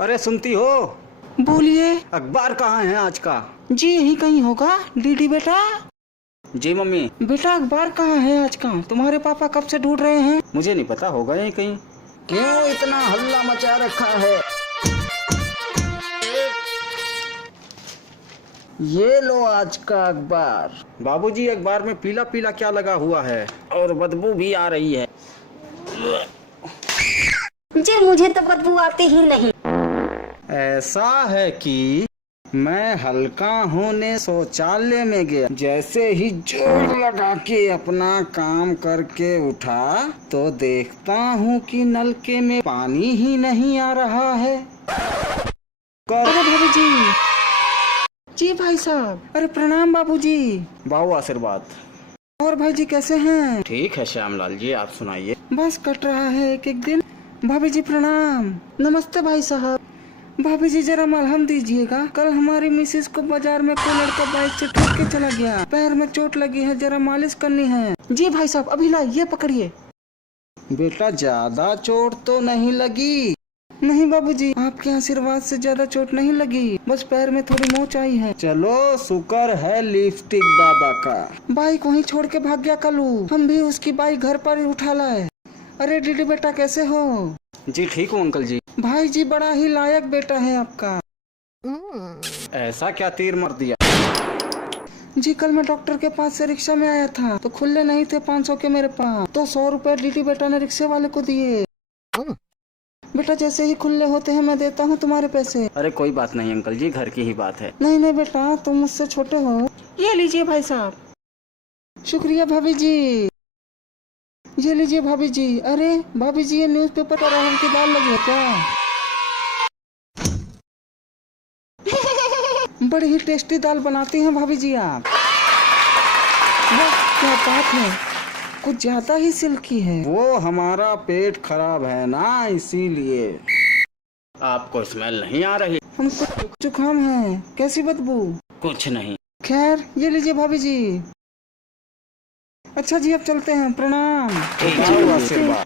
अरे सुनती हो? बोलिए। अखबार कहाँ है आज का? जी यही कहीं होगा। डीडी बेटा। जी मम्मी। बेटा अखबार कहाँ है आज का? तुम्हारे पापा कब से ढूंढ रहे हैं। मुझे नहीं पता, होगा यहीं कहीं। क्यों इतना हल्ला मचा रखा है? ये लो आज का अखबार। बाबूजी अखबार में पीला पीला क्या लगा हुआ है और बदबू भी आ रही है। जी मुझे तो बदबू आती ही नहीं। ऐसा है कि मैं हल्का होने शौचालय में गया, जैसे ही जोर लगा के अपना काम करके उठा तो देखता हूँ कि नलके में पानी ही नहीं आ रहा है। अरे भाभी जी। जी भाई साहब। अरे प्रणाम बाबूजी। बाबू आशीर्वाद। और भाई जी कैसे हैं? ठीक है श्यामलाल जी, आप सुनाइए। बस कट रहा है एक एक दिन। भाभी जी प्रणाम। नमस्ते भाई साहब। भाभी जी जरा मलहम दीजिएगा। कल हमारी मिसेस को बाजार में कोई लड़का बाइक से ठोक के चला गया। पैर में चोट लगी है, जरा मालिश करनी है। जी भाई साहब अभी ला, ये पकड़िए। बेटा ज्यादा चोट तो नहीं लगी? नहीं बाबूजी, आपके आशीर्वाद से ज्यादा चोट नहीं लगी, बस पैर में थोड़ी मोच आई है। चलो शुक्र है लिपस्टिक बाबा का। बाइक वहीं छोड़ के भाग गया कलू। हम भी उसकी बाइक घर पर ही उठा लाए। अरे डीडी बेटा कैसे हो? जी ठीक हूँ अंकल जी। भाई जी बड़ा ही लायक बेटा है आपका। ऐसा क्या तीर मार दिया? जी कल मैं डॉक्टर के पास से रिक्शा में आया था तो खुले नहीं थे 500 के मेरे पास, तो 100 रुपए डीडी बेटा ने रिक्शे वाले को दिए। बेटा जैसे ही खुले होते हैं मैं देता हूँ तुम्हारे पैसे। अरे कोई बात नहीं अंकल जी, घर की ही बात है। नहीं नहीं बेटा तुम मुझसे छोटे हो। ये लीजिए भाई साहब। शुक्रिया भाभी जी। ये लीजिए भाभी जी। अरे भाभी जी ये न्यूज़पेपर पर अरहर की दाल लगी है क्या? बड़ी ही टेस्टी दाल बनाती हैं भाभी जी आप। वाह क्या बात है, कुछ ज्यादा ही सिल्की है। वो हमारा पेट खराब है ना, इसीलिए। आपको स्मेल नहीं आ रही? हमको जुकाम है। कैसी बदबू? कुछ नहीं। खैर ये लीजिए भाभी जी। अच्छा जी अब चलते हैं, प्रणाम।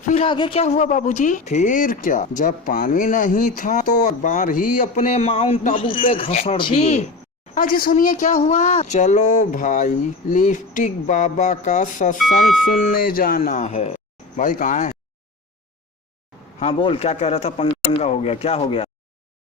फिर आगे क्या हुआ बाबूजी? फिर क्या, जब पानी नहीं था तो अखबार ही अपने माउंट आबू पे घसड़ दिए। अजी सुनिए क्या हुआ। चलो भाई लिपस्टिक बाबा का सत्संग सुनने जाना है। भाई कहाँ है? हाँ बोल, क्या कह रहा था? पंगा हो गया? क्या हो गया?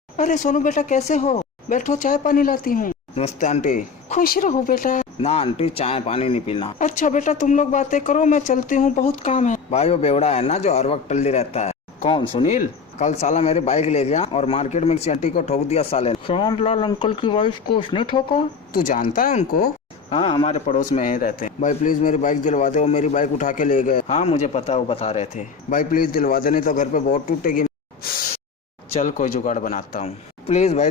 अरे सोनू बेटा कैसे हो? बैठो चाय पानी लाती हूँ। नमस्ते आंटी। खुश रहो बेटा। ना आंटी चाय पानी नहीं पीना। अच्छा बेटा तुम लोग बातें करो, मैं चलती हूँ, बहुत काम है। भाई वो बेवड़ा है ना जो हर वक्त टल्ली रहता है। कौन? सुनील? कल साला मेरी बाइक ले गया और मार्केट में किसी आंटी को ठोक दिया साले। श्यामलाल अंकल की वाइफ को उसने ठोका? तू जानता है उनको? हाँ हमारे पड़ोस में ही रहते हैं। भाई प्लीज मेरी बाइक दिलवा दे, वो मेरी बाइक उठा के ले गए। हाँ मुझे पता, वो बता रहे थे। भाई प्लीज दिलवा दे, नहीं तो घर पे बहुत टूटेगी। चल कोई जुगाड़ बनाता हूँ, प्लीज भाई